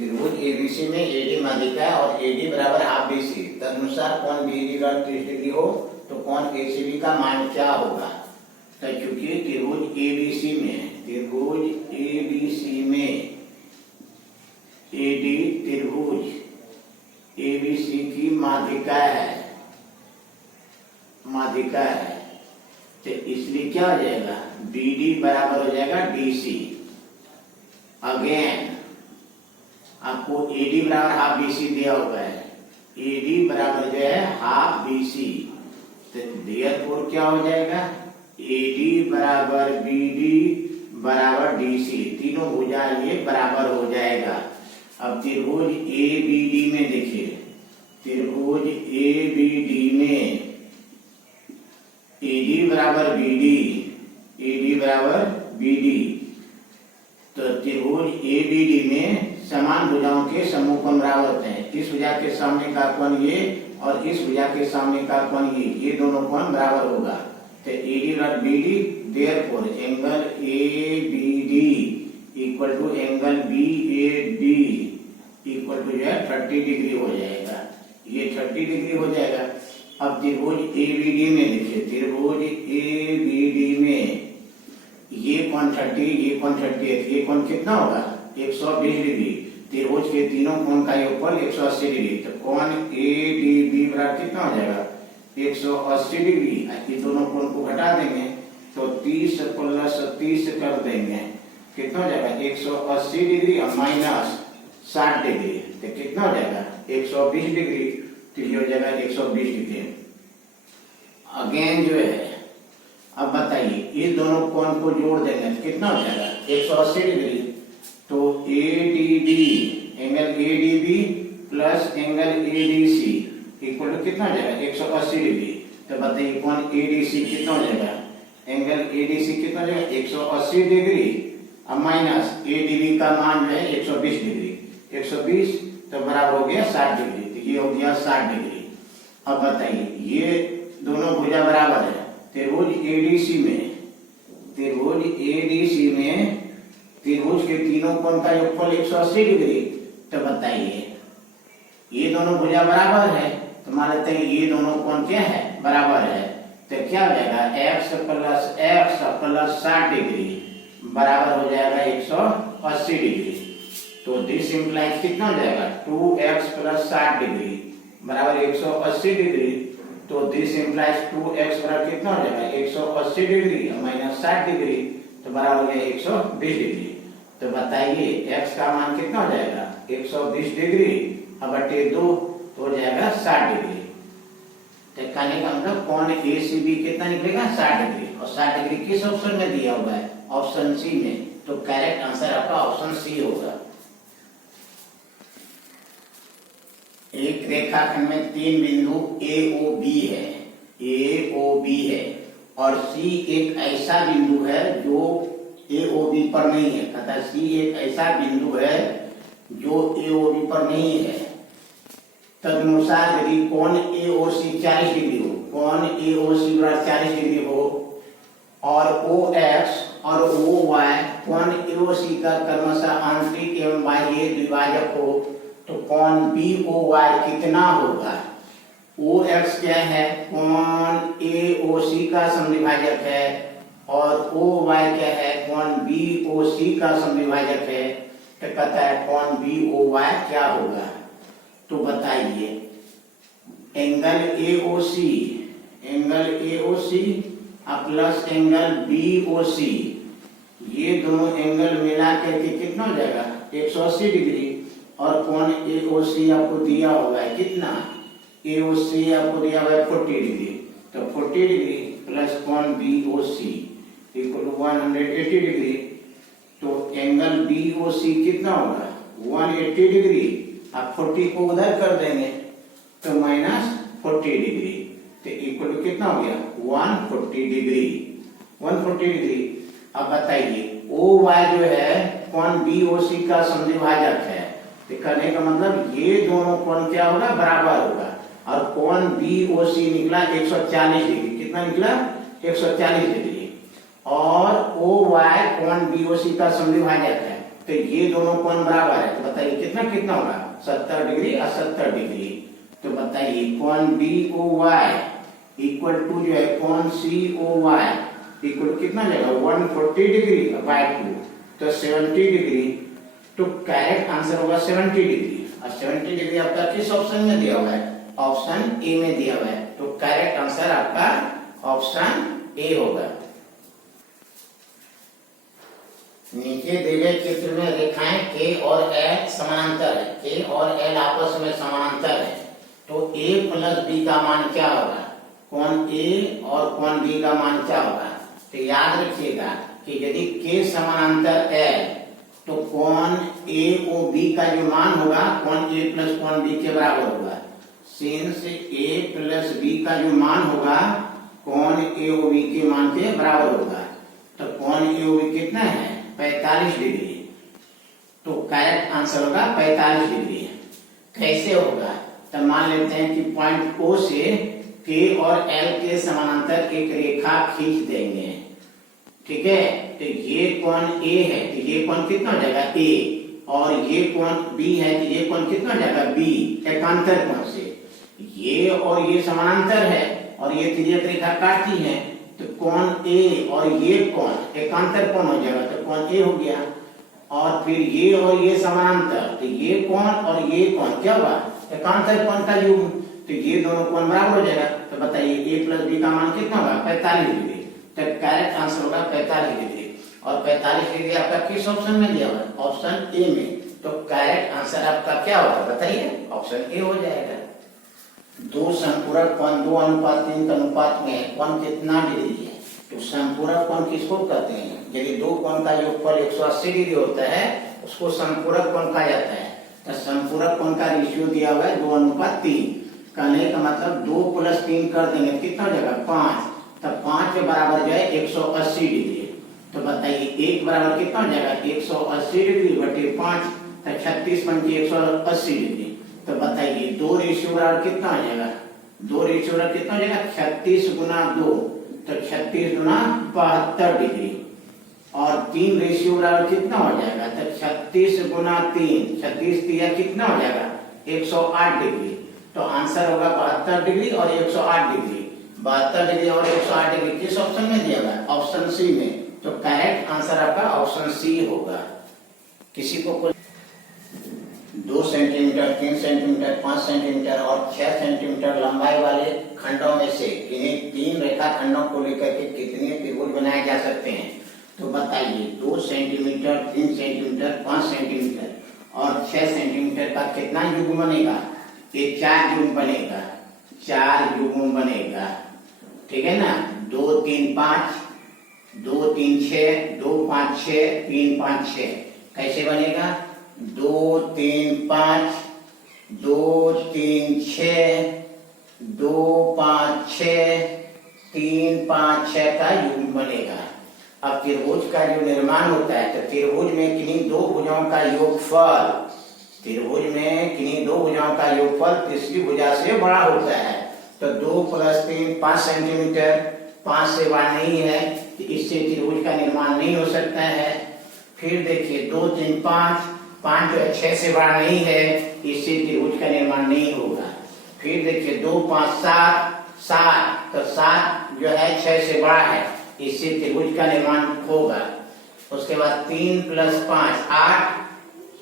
त्रिभुज एबीसी में एडी माध्यिका है और एडी बराबर हाफ बीसी, तदनुसार कोण बीडी का 30 डिग्री हो तो कोण एसीबी का मान क्या होगा। तो चूंकि त्रिभुज एबीसी में एडी त्रिभुज एबीसी की माध्यिका है तो इसलिए क्या हो जाएगा, बीडी बराबर हो जाएगा डीसी। अगेन आपको एडी बराबर हाफ बीसी दिया हुआ है, एडी बराबर जो है हाफ बीसी, तो देयरफॉर क्या हो जाएगा, एडी बराबर बीडी बराबर डीसी, तीनों भुजा ये बराबर हो जाएगा। अब त्रिभुज एबीडी में देखिए, त्रिभुज एबीडी में एडी बराबर बीडी, तो त्रिभुज एबीडी में समान भुजाओं के समूह कोण बराबर होते हैं। इस भुजा के सामने का कोण ये और इस भुजा के सामने का कोण ये दोनों कोण बराबर होगा। तो एडी बराबर BD, therefore angle ABD equal to angle BAD equal to जो है 30 डिग्री हो जाएगा, ये 30 डिग्री हो जाएगा। अब त्रिभुज एबीडी में देखिए, त्रिभुज एबीडी में ये कोण 30, ये कोण 38, ये कोण कितना होगा 120 डिग्री। त्रिभुज के तीनों कोण का योगफल 180 डिग्री, तो कोण एडीबी बराबर कितना हो जाएगा 180 डिग्री। ये दोनों कोण को घटा देंगे तो 30 प्लस 30 कर देंगे, कितना हो जाएगा 180 डिग्री और माइनस 60 डिग्री, तो कितना हो जाएगा 120 डिग्री, तो ये हो जाएगा 120 डिग्री। अगेन जो है, अब बताइए इस दोनों कोण को जोड़ देंगे तो कितना हो जाएगा 180 डिग्री, तो ADB angle ADB plus angle ADC equal to कितना हो जाएगा 180 डिग्री। तो बताइए कोण एडीसी कितना हो जाएगा, एंगल एडीसी कितना हो जाएगा 180 डिग्री और माइनस एडीबी का मान जो है 120 डिग्री, 120 तो बराबर हो गया 60 डिग्री, तो ये हो गया 60 डिग्री। अब बताइए ये दोनों भुजा बराबर है, त्रिभुज एडीसी में त्रिभुज के तीनों कोण का योगफल 180 डिग्री, तो बताइए ये दोनों भुजा बराबर है, तो मान लेते हैं ये दोनों कोण क्या है बराबर है, तो क्या हो जाएगा x प्लस 60 डिग्री बराबर हो जाएगा 180 डिग्री। तो दिस इंप्लाइज कितना हो जाएगा 2x प्लस 60 डिग्री बराबर 180 डिग्री, तो दिस इंप्लाइज 2x बराबर कितना हो जाएगा 180 डिग्री माइनस 60 डिग्री, तो बराबर हो गया 120 डिग्री। तो बताइए x का मान कितना हो जाएगा 120 डिग्री अब बटे 2 तो हो जाएगा 60 डिग्री। तो कहने का मतलब कोण एसीबी कितना निकलेगा 60 डिग्री, और 60 डिग्री किस ऑप्शन में दिया हुआ है, ऑप्शन सी में, तो करेक्ट आंसर आपका ऑप्शन सी होगा। एक रेखाखंड में 3 बिंदु ए ओ बी है और सी एक ऐसा बिंदु है जो ए ओ बी पर नहीं है, कहता सी एक ऐसा बिंदु है जो ए ओ बी पर नहीं है, तदनुसार यदि कोण ए ओ सी 40 डिग्री हो, कोण ए ओ सी बराबर 40 डिग्री हो और ओ एक्स और ओ वाई कोण ए ओ सी का क्रमशः आंतरिक एवं बाह्य द्विभाजक हो, तो कोण बी ओ वाई कितना होगा। ओ एक्स क्या है, कोण ए ओ सी का समद्विभाजक है और ओ वाई क्या है, कोण बी ओ सी का समद्विभाजक है, तो कहता है कोण बी ओ वाई क्या होगा। तो बताइए angle A O C plus angle B O C, ये दोनों एंगल मिला करके कितना हो जाएगा 180 डिग्री, और कोण ए ओ सी आपको दिया हुआ है कितना, ए ओ सी आपको दिया हुआ है 40 डिग्री, तो 40 डिग्री प्लस कोण B O C equal to 180 degree, तो एंगल बी ओ सी कितना होगा 180 डिग्री, आप 40 को उधर कर देंगे तो माइनस 40 डिग्री, तो इक्वल टू कितना हो गया 140 डिग्री, 140 डिग्री। अब बताइए ओ वाई जो है कोण बी ओ सी का समद्विभाजक है, तो कहने का मतलब ये दोनों कोण क्या होगा बराबर होगा, और कोण बी ओ सी निकला 140 डिग्री, कितना निकला 140 डिग्री, और ओ वाई कोण बी ओ सी का समद्विभाजक है, तो ये दोनों कोण बराबर है, तो बताइए कितना कितना होगा, 70 डिग्री और 70 डिग्री। तो बताइए कोण BOY इक्वल टू जो है कोण COY इक्वल कितना जाएगा 140 डिग्री बाय 2, तो 70 डिग्री। तो करेक्ट आंसर होगा 70 डिग्री। और 70 डिग्री आपका किस ऑप्शन में दिया हुआ है, ऑप्शन ए में दिया हुआ है। तो करेक्ट आंसर आपका ऑप्शन ए होगा। नीचे दिए गए चित्र में रेखाएं K और L समानांतर है, K और L आपस में समानांतर है, तो A प्लस B का मान क्या होगा, कोण A और कोण B का मान क्या होगा। तो याद रखिएगा कि यदि K समानांतर L तो कोण AOB का जो मान होगा कोण A प्लस कोण B के बराबर होगा। सिंस A प्लस B का जो मान होगा कोण AOB के मान के बराबर होगा, तो कोण AOB कितना है 45 डिग्री। तो करेक्ट आंसर होगा 45 डिग्री। कैसे होगा, तो मान लेते हैं कि पॉइंट O से K और L के समानांतर एक रेखा खींच देंगे, ठीक है। तो ये कोण A है, तो ये कोण कितना हो जाएगा A, और ये कोण B है, तो ये कोण कितना हो जाएगा B, एकांतर कोण से। ये और ये समानांतर है और ये तिर्यक रेखा काटती है, तो कोण A और ये कोण एकांतर कोण हो जाएगा, तो कोण A हो गया। और फिर ये और ये समानांतर, तो ये कोण और ये कोण क्या हुआ, एकांतर कोण का युग्म, तो ये दोनों कोण बराबर हो जाएगा। तो बताइए A प्लस B का मान कितना होगा 45 डिग्री। तो करेक्ट आंसर होगा 45 डिग्री। और 45 डिग्री आपका किस ऑप्शन में दिया हुआ है, ऑप्शन ए में। तो करेक्ट आंसर आपका क्या होगा बताइए, ऑप्शन ए हो जाएगा। दो संपूरक कोण 2:3 के अनुपात में है, कोण कितना डिग्री है, तो संपूरक कोण किसको कहते हैं, यदि दो कोण का योगफल 180 डिग्री होता है उसको संपूरक कोण कहा जाता है। तो संपूरक कोण का रेशियो दिया हुआ है 2:3। कहने का मतलब 2 + 3 कर देंगे कितना हो जाएगा 5, तब 5 के बराबर जो है 180 डिग्री। तो बताइए 1 बराबर कितना हो जाएगा 180 डिग्री बटे 5, तो 36 पंचे 180 डिग्री। तो बताइए 2 रेशियो बराबर कितना हो जाएगा, 2 रेशियो बराबर कितना हो जाएगा 36 गुना 2, तो 36 गुना 72 डिग्री। और 3 रेशियो बराबर कितना हो जाएगा, तो 36 गुना 3, 36 दिया कितना हो जाएगा 108 डिग्री। तो आंसर होगा 72 डिग्री और 108 डिग्री। 72 डिग्री और 108 डिग्री किस ऑप्शन में दिया हुआ है, ऑप्शन सी में। तो करेक्ट आंसर आपका ऑप्शन सी होगा। किसी को 2 सेंटीमीटर, 3 सेंटीमीटर, 5 सेंटीमीटर और 6 सेंटीमीटर लंबाई वाले खंडों में से किन्हीं 3 रेखा खंडों को लेकर के कितने त्रिभुज बनाए जा सकते हैं। तो बताइए 2 सेंटीमीटर, 3 सेंटीमीटर, 5 सेंटीमीटर और 6 सेंटीमीटर का कितना युग्म बनेगा, ये 4 युग्म बनेगा, 4 युग्म बनेगा, ठीक है ना। 2 3 5, 2 3 6, 2 5 6, 3 5 6। कैसे बनेगा, 2 3 5, 2 3 6, 2 5 6, 3 5 6 का युग्म बनेगा। अब त्रिभुज का जो निर्माण होता है, तो त्रिभुज में किन्हीं 2 भुजाओं का योगफल, त्रिभुज में किन्हीं 2 भुजाओं का योगफल तीसरी भुजा से बड़ा होता है। तो 2 + 3 5 सेंटीमीटर, 5 से बड़ा नहीं है, तो इससे त्रिभुज का निर्माण नहीं हो सकता है। फिर देखिए 2 3 5, 5 जो है 6 से बड़ा नहीं है, इससे त्रिभुज का निर्माण नहीं होगा। फिर देखिए 2 5 7, 7, तो 7 जो है 6 से बड़ा है, इससे त्रिभुज का निर्माण होगा। उसके बाद 3 + 5 8,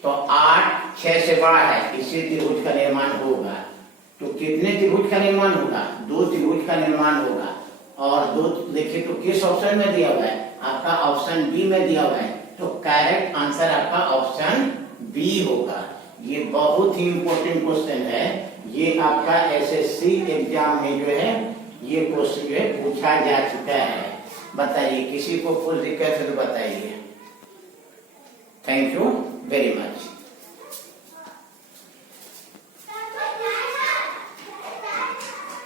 तो 8 6 से बड़ा है, इससे त्रिभुज का निर्माण होगा। तो कितने त्रिभुज का निर्माण होगा, 2 त्रिभुज का निर्माण होगा। और 2 देखिए तो किस ऑप्शन में दिया हुआ है, आपका ऑप्शन बी में दिया हुआ है। तो करेक्ट आंसर आपका ऑप्शन बी होगा। ये बहुत ही इंपॉर्टेंट क्वेश्चन है, ये आपका एसएससी एग्जाम में जो है ये क्वेश्चन जो है पूछा जा चुका है। बताइए किसी को कुछ दिक्कत है तो बताइए। Thank you.